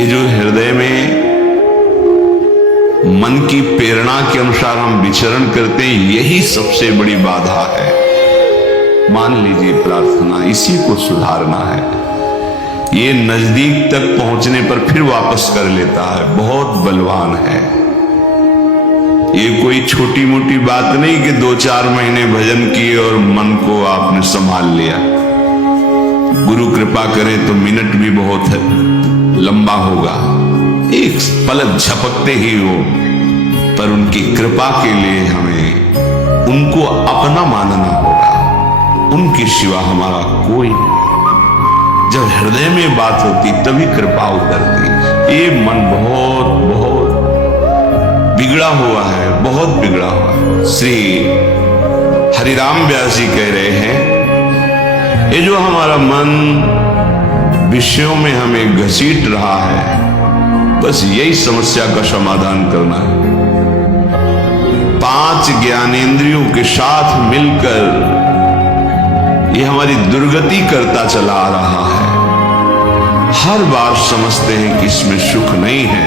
ये जो हृदय में मन की प्रेरणा के अनुसार हम विचरण करते हैं, यही सबसे बड़ी बाधा है। मान लीजिए प्रार्थना, इसी को सुधारना है। ये नजदीक तक पहुंचने पर फिर वापस कर लेता है, बहुत बलवान है। ये कोई छोटी मोटी बात नहीं कि 2-4 महीने भजन किए और मन को आपने संभाल लिया। गुरु कृपा करे तो मिनट भी बहुत है, लंबा होगा, एक पलक झपकते ही हो, पर उनकी कृपा के लिए हमें उनको अपना मानना होगा। उनके सिवा हमारा कोई नहीं। जब हृदय में बात होती तभी कृपा उतरती। ये मन बहुत बहुत बिगड़ा हुआ है, बहुत बिगड़ा हुआ है। श्री हरिराम व्यास जी कह रहे हैं, ये जो हमारा मन विषयों में हमें घसीट रहा है, बस यही समस्या का समाधान करना है। 5 ज्ञानेंद्रियों के साथ मिलकर ये हमारी दुर्गति करता चला आ रहा है। हर बार समझते हैं कि इसमें सुख नहीं है,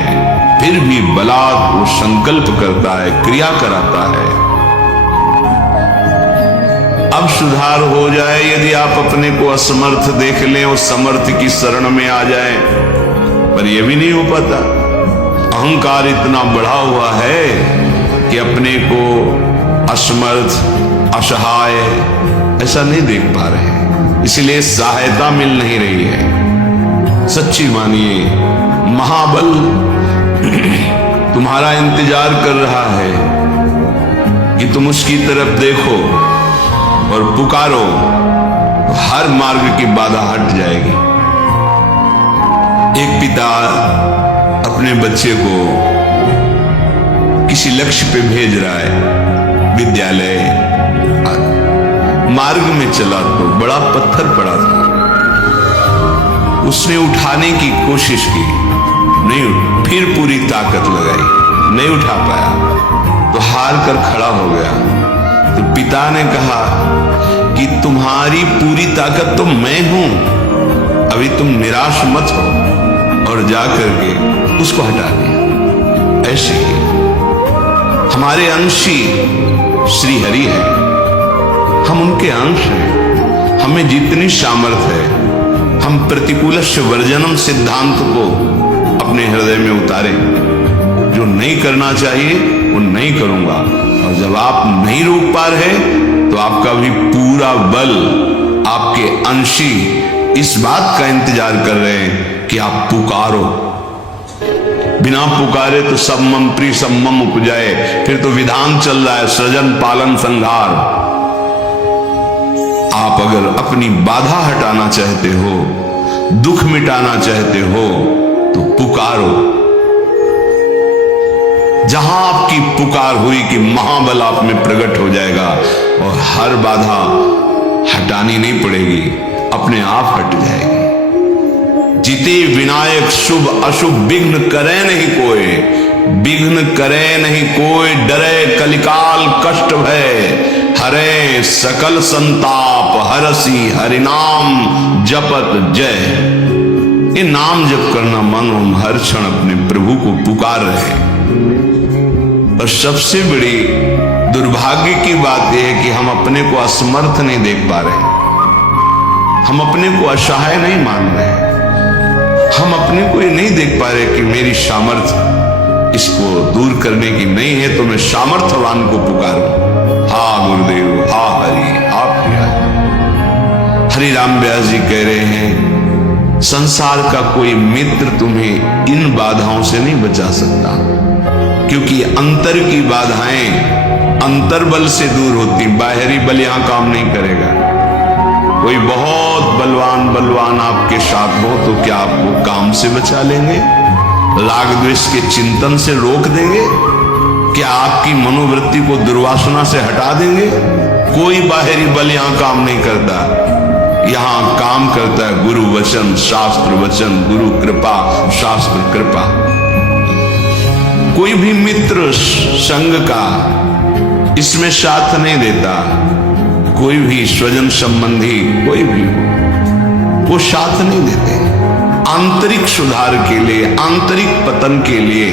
फिर भी बलात् वो संकल्प करता है, क्रिया कराता है। अब सुधार हो जाए यदि आप अपने को असमर्थ देख लें और समर्थ की शरण में आ जाएं, पर यह भी नहीं हो पाता। अहंकार इतना बढ़ा हुआ है कि अपने को असमर्थ, असहाय ऐसा नहीं देख पा रहे, इसलिए सहायता मिल नहीं रही है। सच्ची मानिए, महाबल तुम्हारा इंतजार कर रहा है कि तुम उसकी तरफ देखो और पुकारो, हर मार्ग की बाधा हट जाएगी। एक पिता अपने बच्चे को किसी लक्ष्य पे भेज रहा है, विद्यालय। मार्ग में चला तो बड़ा पत्थर पड़ा था, उसने उठाने की कोशिश की, नहीं, फिर पूरी ताकत लगाई, नहीं उठा पाया तो हार कर खड़ा हो गया। तो पिता ने कहा कि तुम्हारी पूरी ताकत तो मैं हूं, अभी तुम निराश मत हो, और जाकर के उसको हटा दिया। ऐसे ही हमारे अंशी श्री हरि है, हम उनके अंश हैं। हमें जितनी सामर्थ्य है, हम प्रतिकूलस्य वर्जनम सिद्धांत को अपने हृदय में उतारें। जो नहीं करना चाहिए वो नहीं करूंगा, और जब आप नहीं रोक पा रहे तो आपका भी पूरा बल, आपके अंशी इस बात का इंतजार कर रहे हैं कि आप पुकारो। बिना पुकारे तो सब मम प्री सब मम उपजाए, फिर तो विधान चल रहा है, सृजन पालन संहार। आप अगर अपनी बाधा हटाना चाहते हो, दुख मिटाना चाहते हो, तो पुकारो। जहां आपकी पुकार हुई कि महाबल आप में प्रकट हो जाएगा और हर बाधा हटानी नहीं पड़ेगी, अपने आप हट जाएगी। जिते विनायक शुभ अशुभ विघ्न करे नहीं कोई, विघ्न करे नहीं कोई, डरे कलिकाल कष्ट भय, हरे सकल संताप हरसी हरिनाम जपत जय। ये नाम जप करना मन हम हर क्षण अपने प्रभु को पुकार रहे हैं। और सबसे बड़ी दुर्भाग्य की बात यह है कि हम अपने को असमर्थ नहीं देख पा रहे, हम अपने को असहाय नहीं मान रहे, हम अपने को ये नहीं देख पा रहे कि मेरी सामर्थ्य इसको दूर करने की नहीं है, तो मैं सामर्थ्यवान को पुकारूं। हा गुरुदेव, हा हरि, हा प्रिया। हरिराम व्यास जी कह रहे हैं, संसार का कोई मित्र तुम्हें इन बाधाओं से नहीं बचा सकता, क्योंकि अंतर की बाधाएं अंतर बल से दूर होती, बाहरी बल यहां काम नहीं करेगा। कोई बहुत बलवान आपके साथ हो तो क्या आपको काम से बचा लेंगे? राग द्वेष के चिंतन से रोक देंगे? क्या आपकी मनोवृत्ति को दुर्वासना से हटा देंगे? कोई बाहरी बल यहां काम नहीं करता। यहां काम करता है गुरु वचन, शास्त्र वचन, गुरु कृपा, शास्त्र कृपा। कोई भी मित्र संग का इसमें साथ नहीं देता, कोई भी स्वजन संबंधी कोई भी हो, वो साथ नहीं देते। आंतरिक सुधार के लिए, आंतरिक पतन के लिए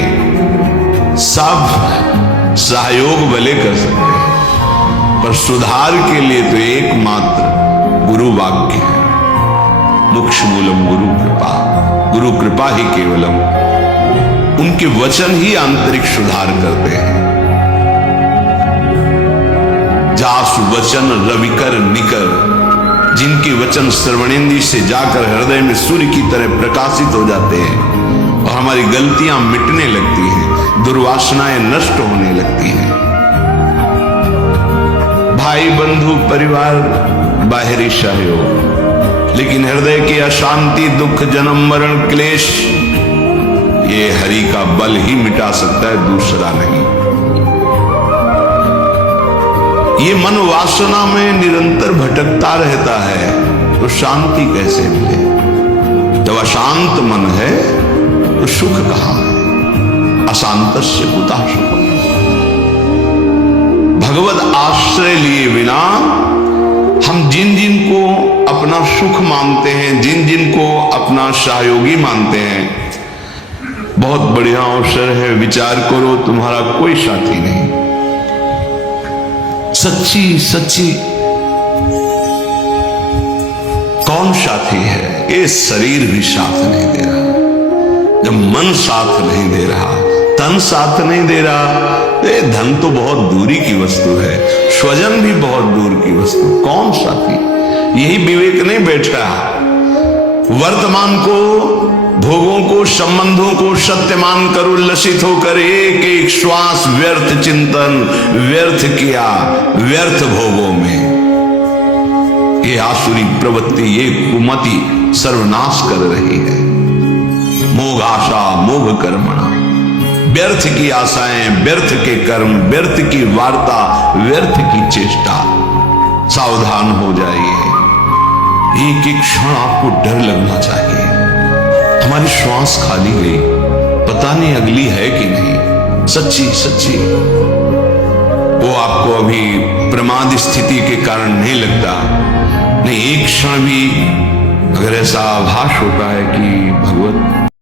सब सहयोग भले कर सकते हैं, पर सुधार के लिए तो एकमात्र गुरु वाक्य है। मोक्ष मूलम गुरु कृपा, गुरु कृपा ही केवलम। उनके वचन ही आंतरिक सुधार करते हैं। जासु वचन रविकर निकर, जिनके वचन श्रवणेंद्रिय से जाकर हृदय में सूर्य की तरह प्रकाशित हो जाते हैं और हमारी गलतियां मिटने लगती हैं, दुर्वासनाएं नष्ट होने लगती हैं। भाई बंधु परिवार बाहरी सहयोग, लेकिन हृदय की अशांति, दुख, जन्म मरण, क्लेश, ये हरि का बल ही मिटा सकता है, दूसरा नहीं। ये मन वासना में निरंतर भटकता रहता है तो शांति कैसे मिले? जब अशांत मन है तो सुख कहां है? अशांतस्य कुतः सुखम्। भगवत आश्रय लिए बिना हम जिन जिन को अपना सुख मानते हैं, जिन जिन को अपना सहयोगी मानते हैं, बहुत बढ़िया अवसर है, विचार करो, तुम्हारा कोई साथी नहीं। सच्ची सच्ची कौन साथी है? ये शरीर भी साथ नहीं दे रहा। जब मन साथ नहीं दे रहा, तन साथ नहीं दे रहा, ये धन तो बहुत दूरी की वस्तु है, स्वजन भी बहुत दूर की वस्तु, कौन साथी? यही विवेक नहीं बैठा। वर्तमान को, भोगों को, संबंधों को सत्य मानकर उल्लसित होकर एक एक श्वास व्यर्थ चिंतन, व्यर्थ किया, व्यर्थ भोगों में ये आसुरी प्रवृत्ति, ये कुमति सर्वनाश कर रही है। मोघ आशा मोघ कर्मणा, व्यर्थ की आशाएं, व्यर्थ के कर्म, व्यर्थ की वार्ता, व्यर्थ की चेष्टा। सावधान हो जाइए। एक एक क्षण आपको डर लगना चाहिए। हमारी श्वास खाली गई, पता नहीं अगली है कि नहीं। सच्ची सच्ची वो आपको अभी प्रमाद स्थिति के कारण नहीं लगता। नहीं, एक क्षण भी अगर ऐसा आभास होता है कि भगवत